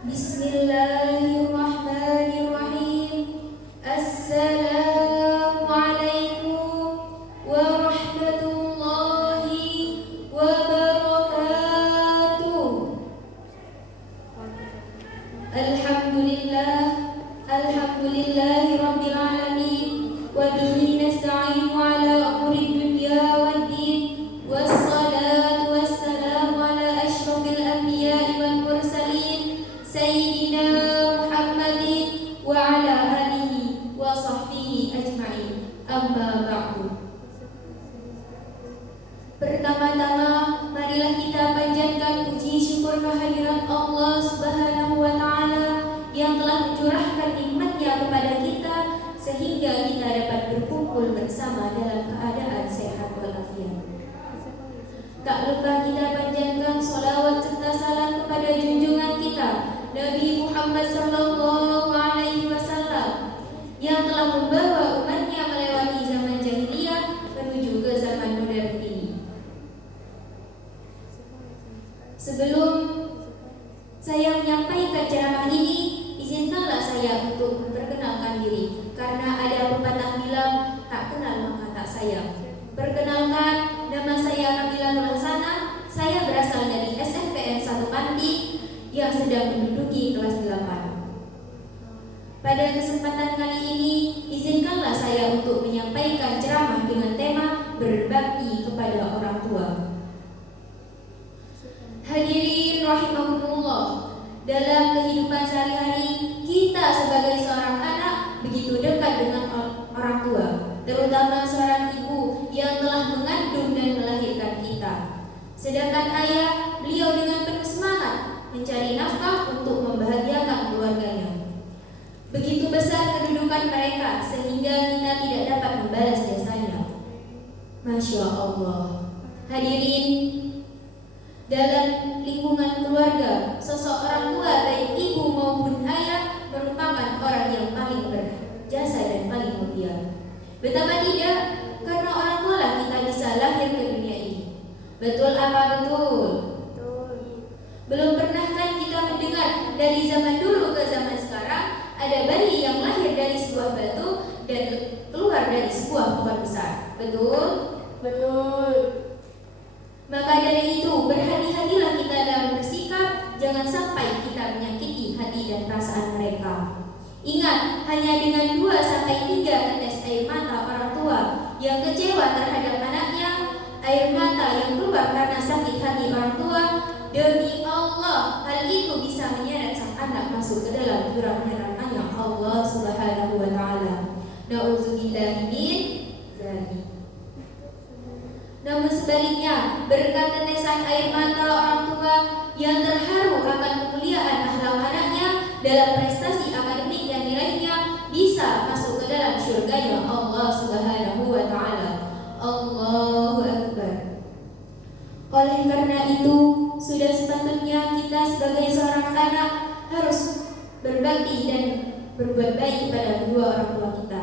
Bismillahirrahmanirrahim. Assalamualaikum warahmatullahi wabarakatuh. Alhamdulillahi rabbil alamin. Wa bihi nasta'inu ala umuri dunya waddin. Wassalatu wassalamu ala asyrafil anbiya'i wal mursalin Sayyidina Muhammadin wa ala alihi wa sahbihi ajma'in. Amma ba'du. Pertama-tama marilah kita panjatkan puji syukur kehadirat Allah Subhanahu wa ta'ala yang telah mencurahkan nikmat-Nya kepada kita sehingga kita dapat berkumpul bersama dalam keadaan sehat walafiat. Tak lupa kita panjatkan salawat serta salam kepada junjungan kita Nabi Muhammad sallallahu alaihi wasallam yang telah membawa umatnya melewati zaman jahiliyah menuju ke zaman modern ini. Sebelum saya menyampaikan ceramah ini, izinkanlah saya untuk memperkenalkan diri, karena ada pepatah bilang tak kenal maka tak sayang. Perkenalkan, nama saya Nabila Nurhasana. Saya berasal dari SMPN 1 Panti yang sedang menduduki kelas 8. Pada kesempatan kali ini, izinkanlah saya untuk menyampaikan ceramah dengan tema berbakti kepada orang tua. Hadirin rahimakumullah, dalam kehidupan sehari-hari kita sebagai seorang anak begitu dekat dengan orang tua, terutama seorang ibu yang telah mengandung dan melahirkan kita. Sedangkan ayah, beliau dengan penuh semangat mencari nafkah untuk membahagiakan keluarganya. Begitu besar kedudukan mereka sehingga kita tidak dapat membalas jasanya. Masya Allah. Hadirin, dalam lingkungan keluarga, sosok orang tua baik ibu maupun ayah merupakan orang yang paling berjasa dan paling mulia. Betapa tidak, karena orang tua lah kita bisa lahir ke dunia ini. Betul apa betul? Belum pernah kan kita mendengar dari zaman dulu ke zaman sekarang ada bayi yang lahir dari sebuah batu dan keluar dari sebuah pohon besar. Betul? Betul. Maka dari itu berhati-hatilah kita dalam bersikap, jangan sampai kita menyakiti hati dan perasaan mereka. Ingat, hanya dengan 2-3 tetes air mata orang tua yang kecewa terhadap anaknya, air mata yang keluar karena sakit hati orang tua, demi Allah hal itu bisa menyeret sang anak masuk ke dalam jurang nerakanya Allah Subhanahu wa ta'ala. Na'udzubillahi min dzalik. Namun sebaliknya, berkat tetesan air mata orang tua yang terharu akan kemuliaan akhlak anaknya dalam prestasi akademik dan nilainya bisa masuk ke dalam syurganya Allah Subhanahu wa ta'ala. Allahu Akbar. Oleh karena itu, sudah sepatutnya kita sebagai seorang anak harus berbakti dan berbuat baik kepada kedua orang tua kita.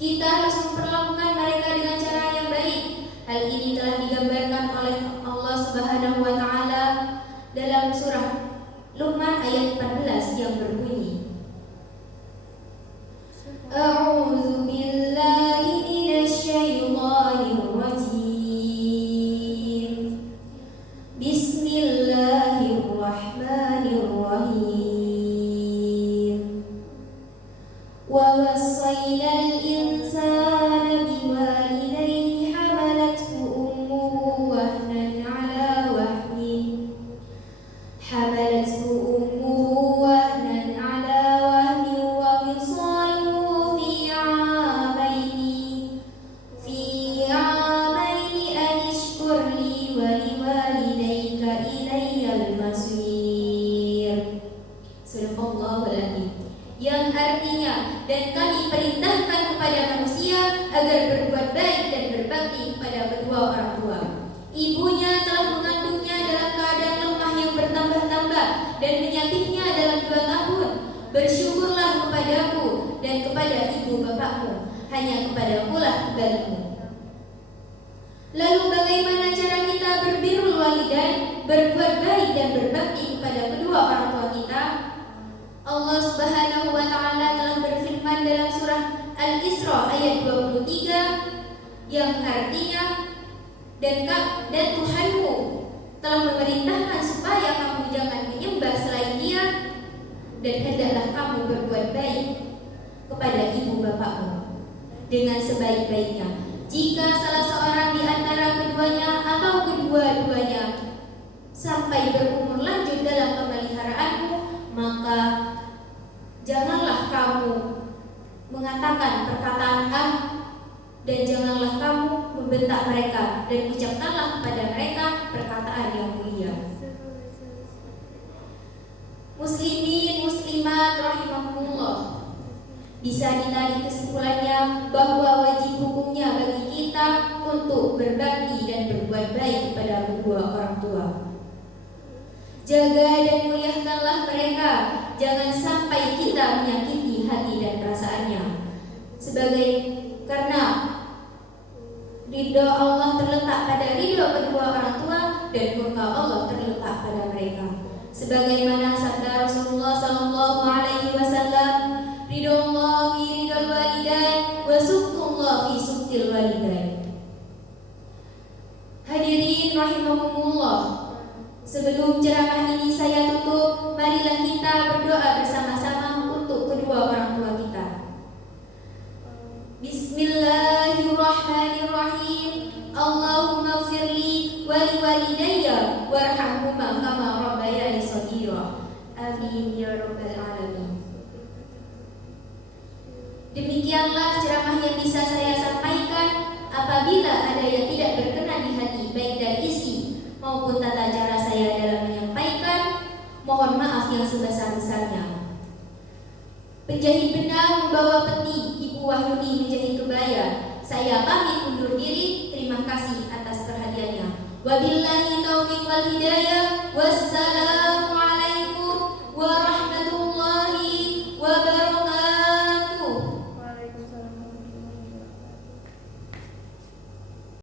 Kita harus memperlakukan mereka dengan cara yang baik. Hal ini telah digambarkan oleh Allah Subhanahu wa ta'ala dalam surah Luqman ayat 14 yang berbunyi, A'udzu billahi minasy syaithanir rajim. Bismillahirrahmanirrahim. Wa wassaynal insana biwalidayhi hamalathu ummuhu wahnan 'ala wahnin wa fisaluhu fi 'amaini an ishkur li wa liwalidayka ilayyal masir. Subhanallahul azim. Yang artinya, dan kami perintahkan kepada manusia agar berbuat baik dan berbakti kepada kedua orang tua. Ibunya telah mengandungnya dalam keadaan lemah yang bertambah-tambah dan menyapitnya dalam 2 tahun. Bersyukurlah kepadaku dan kepada ibu bapakmu, hanya kepadaku lah kembalimu. Lalu bagaimana cara kita berbirrul walidain, berbuat baik dan berbakti kepada kedua orang tua kita? Allah Subhanahu wa taala telah berfirman dalam surah Al-Isra ayat 23 yang artinya, dan Tuhanmu telah memerintahkan supaya kamu jangan menyembah selain Dia, dan hendaklah kamu berbuat baik kepada ibu bapakmu dengan sebaik-baiknya. Jika salah seorang di antara keduanya atau kedua-duanya sampai berumur lanjut dalam pemeliharaanmu, maka janganlah kamu mengatakan perkataan dan janganlah kamu membentak mereka, dan ucapkanlah kepada mereka perkataan yang mulia. Muslimin muslimat rahimakumullah, bisa ditarik kesimpulannya bahwa wajib hukumnya bagi kita untuk berbakti dan berbuat baik kepada kedua orang tua. Jaga dan muliakanlah mereka, jangan sampai kita menyakiti hati dan perasaannya. Karena ridho Allah terletak pada ridho kedua orang tua dan murka Allah terletak pada mereka. Sebagaimana sabda Rasulullah sallallahu alaihi wasallam, ridho Allah fi ridhal walidain wa sukhutullah fi sukhtil walidain. Hadirin rahimakumullah, sebelum ceramah ini saya tutup, marilah kita berdoa bersama-sama untuk kedua orang tua kita. Bismillahirrahmanirrahim. Allahumma ighfirli wa liwalidayya warhamhuma kama rabbayani shaghira. Amin ya rabbal alamin. Demikianlah ceramah yang bisa saya sampaikan. Apabila ada yang tidak berkenan di hati, baik dari isi maupun tata cara saya dalam menyampaikan, mohon maaf yang sebesar-besarnya. Penjahit benang membawa peti, Ibu Wahyuni menjahit kebaya. Saya pamit undur diri. Terima kasih atas perhatiannya. Wabillahi taufiq wal hidayah. Wassalam.